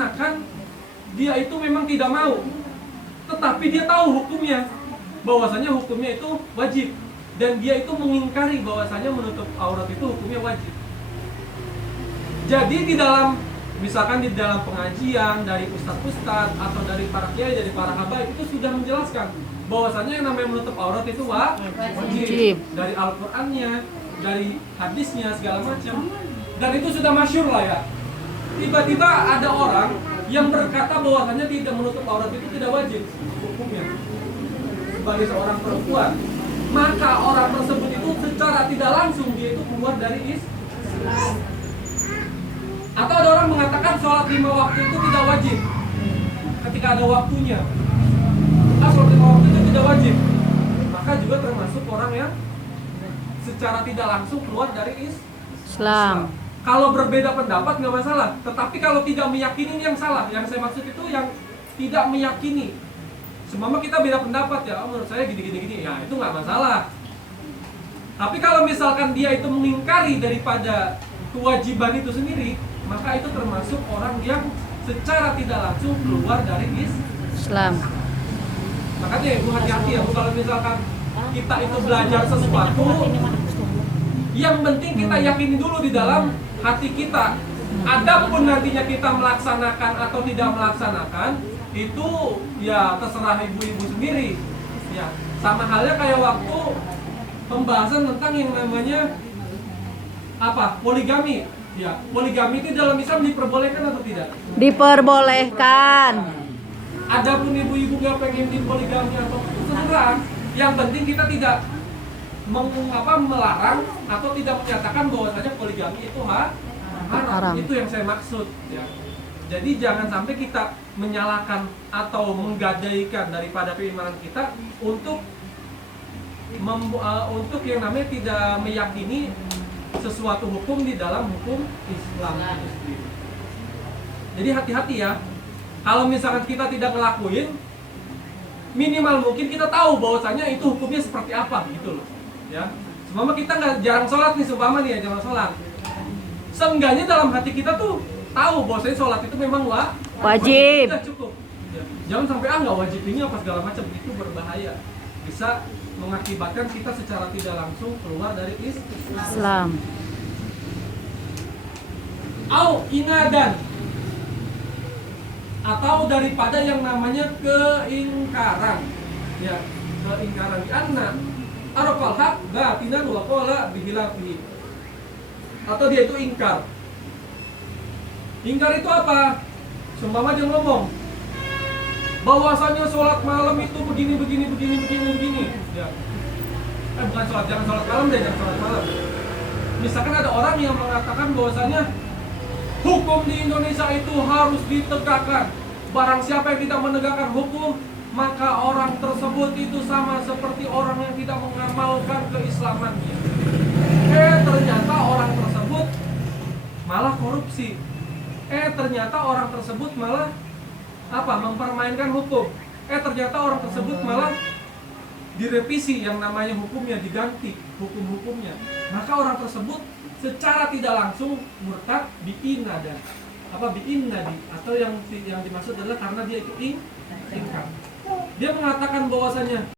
seakan-akan dia itu memang tidak mau, tetapi dia tahu hukumnya, bahwasanya hukumnya itu wajib, dan dia itu mengingkari bahwasanya menutup aurat itu hukumnya wajib. Jadi di dalam, misalkan di dalam pengajian dari ustadz-ustadz atau dari para kiai, dari para habaib itu sudah menjelaskan bahwasanya yang namanya menutup aurat itu wajib, dari Al-Qur'annya, dari hadisnya, segala macam. Dan itu sudah masyhur lah ya. Tiba-tiba ada orang yang berkata bahwasanya tidak menutup aurat itu tidak wajib hukumnya sebagai seorang perempuan, maka orang tersebut itu secara tidak langsung dia itu keluar dari Islam. Atau ada orang mengatakan sholat 5 waktu itu tidak wajib ketika ada waktunya. Sholat 5 waktu itu tidak wajib, maka juga termasuk orang yang secara tidak langsung keluar dari Islam. Kalau berbeda pendapat nggak masalah, tetapi kalau tidak meyakini ini yang salah. Yang saya maksud itu yang tidak meyakini. Semua kita beda pendapat ya, menurut saya gini, ya itu nggak masalah. Tapi kalau misalkan dia itu mengingkari daripada kewajiban itu sendiri, maka itu termasuk orang yang secara tidak langsung keluar dari Islam. Makanya ibu hati-hati ya, kalau misalkan kita itu belajar sesuatu, yang penting kita yakini dulu di dalam hati kita. Adapun nantinya kita melaksanakan atau tidak melaksanakan, itu ya terserah ibu-ibu sendiri. Ya, sama halnya kayak waktu pembahasan tentang yang namanya poligami. Ya, poligami itu dalam Islam diperbolehkan atau tidak? Diperbolehkan. Adapun ibu-ibu nggak pengen dipoligami atau terserah. Yang penting kita tidak melarang atau tidak menyatakan bahwasanya poligami itu haram. Itu yang saya maksud ya. Jadi jangan sampai kita menyalahkan atau menggadaikan daripada keimanan kita untuk yang namanya tidak meyakini sesuatu hukum di dalam hukum Islam itu sendiri. Jadi hati-hati ya. Kalau misalkan kita tidak ngelakuin, minimal mungkin kita tahu bahwasanya itu hukumnya seperti apa gitu loh. Ya, seumpama kita jarang sholat nih, jarang sholat. Seenggaknya dalam hati kita tuh tahu bahwasanya sholat itu memang wajib. Sudah cukup. Ya, jangan sampai nggak wajib ini apa segala macam, itu berbahaya. Bisa mengakibatkan kita secara tidak langsung keluar dari Islam. Inadan, atau daripada yang namanya keingkaran. Ya, keingkaran karena arafal haq batinan wa qala bihilafihi. Atau dia itu ingkar. Ingkar itu apa? Seumpama dia ngomong bahwasanya sholat malam itu begini. Ya. Bukan jangan sholat malam deh, jangan sholat malam. Misalkan ada orang yang mengatakan bahwasanya hukum di Indonesia itu harus ditegakkan. Barang siapa yang tidak menegakkan hukum, maka orang tersebut itu sama seperti orang yang tidak mengamalkan keislamannya. Ternyata orang tersebut malah korupsi. Ternyata orang tersebut malah mempermainkan hukum. Ternyata orang tersebut malah direvisi yang namanya hukumnya, diganti hukum-hukumnya. Maka orang tersebut secara tidak langsung murtad bi'inadi, atau yang dimaksud adalah karena dia itu ingkar. Dia mengatakan bahwasanya